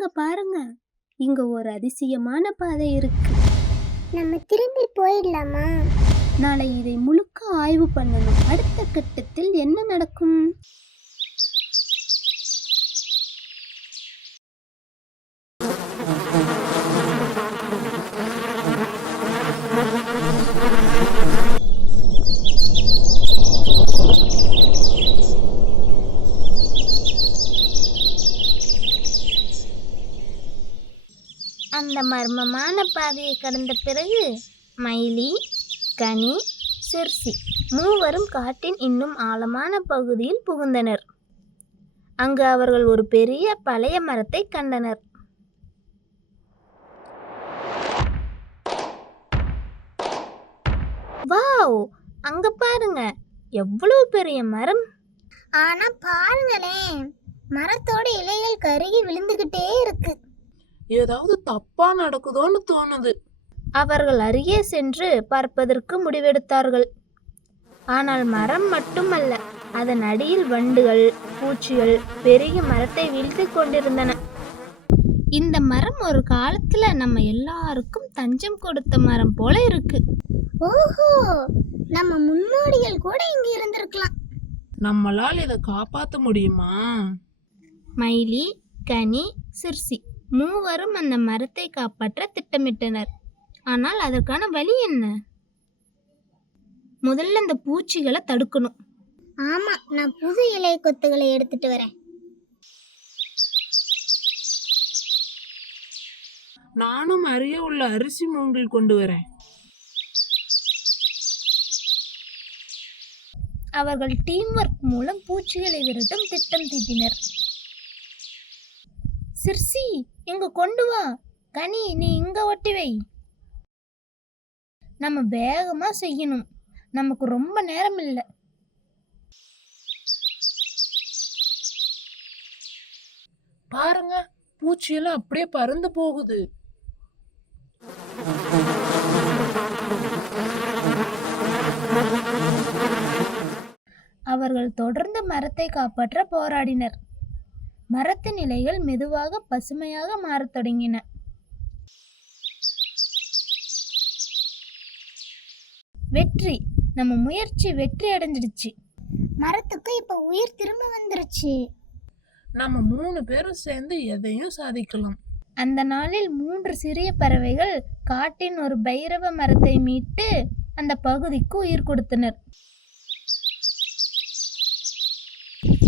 பாருங்க பாருங்க, இங்க ஒரு அதிசயமான பாதை இருக்கு. நம்ம திரும்பி போயிடலாமா? நாளை இதை முழுக்க ஆய்வு பண்ணணும். அடுத்த கட்டத்தில் என்ன நடக்கும்? அந்த மர்மமான பாதையை கடந்த பிறகு மைலி, கனி, சிர்சி மூவரும் காட்டின் இன்னும் ஆழமான பகுதியில் புகுந்தனர். அங்கு அவர்கள் ஒரு பெரிய பழைய மரத்தை கண்டனர். வாவ், அங்க பாருங்க, எவ்வளவு பெரிய மரம்! ஆனா பாருங்களேன், மரத்தோட இலைகள் கருகி விழுந்துகிட்டே இருக்கு. ஏதாவது தப்பா நடக்குதோன்னு தோணுது. அவர்கள் அருகே சென்று பார்ப்பதற்கு முடிவெடுத்தார்கள். ஆனால் மரம் மட்டுமல்ல, அதன் அடியில் வண்டுகள், பூச்சிகள் பெருகி மரத்தை வீழ்த்தி கொண்டிருந்தன. இந்த மரம் ஒரு காலத்துல நம்ம எல்லாருக்கும் தஞ்சம் கொடுத்த மரம் போல இருக்கு. ஓஹோ, நம்ம முன்னோடிகள் கூட இங்க இருந்திருக்கலாம். நம்மளால் இதை காப்பாற்ற முடியுமா? மைலி, கனி, சிர்சி மூவரும் அந்த மரத்தை காப்பாற்ற திட்டமிட்டனர். ஆனால் அதற்கான வழி என்ன? முதல்ல அந்த பூச்சிகளை தடுக்கணும். ஆமா, நான் புது இலை கொத்துகளை எடுத்துட்டு வரேன். நானும் அருகே உள்ள அரிசி மூங்கில் கொண்டு வரேன். அவர்கள் டீம் ஒர்க் மூலம் பூச்சிகளை விரட்டும் திட்டம் தீட்டினர். சிர்சி, இங்க கொண்டு வா. கனி, நீ இங்க ஒட்டி வை. நம்ம வேகமா செய்யணும், நமக்கு ரொம்ப நேரம் இல்லை. பாருங்க, பூச்சியெல்லாம் அப்படியே பறந்து போகுது. அவர்கள் தொடர்ந்து மரத்தை காப்பாற்ற போராடினர். மரத்தின் இலைகள் மெதுவாக பசுமையாக மாறத் தொடங்கின. வெற்றி! நம்ம முயற்சி வெற்றி அடைஞ்சிடுச்சு. மரத்துக்கு இப்ப உயிர் திரும்ப வந்துருச்சு. நம்ம 3 பேரும் சேர்ந்து எதையும் சாதிக்கலாம். அந்த நாளில் 3 சிறிய பறவைகள் காட்டின் ஒரு பைரவ மரத்தை மீட்டு அந்த பகுதிக்கு உயிர் கொடுத்தனர்.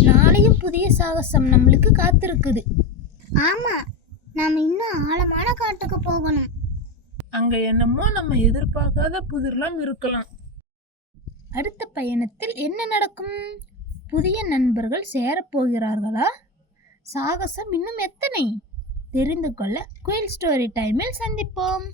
நாளையும் புதிய சாகசம் நம்மளுக்கு காத்திருக்குது. ஆமா, நாம இன்னும் ஆழமான காட்டுக்கு போகணும். அங்க என்னமோ நம்ம எதிர்பார்க்காத புதிரெல்லாம் இருக்கலாம். அடுத்த பயணத்தில் என்ன நடக்கும்? புதிய நண்பர்கள் சேரப்போகிறார்களா? சாகசம் இன்னும் எத்தனை? தெரிந்து கொள்ள குயில் ஸ்டோரி டைமில் சந்திப்போம்.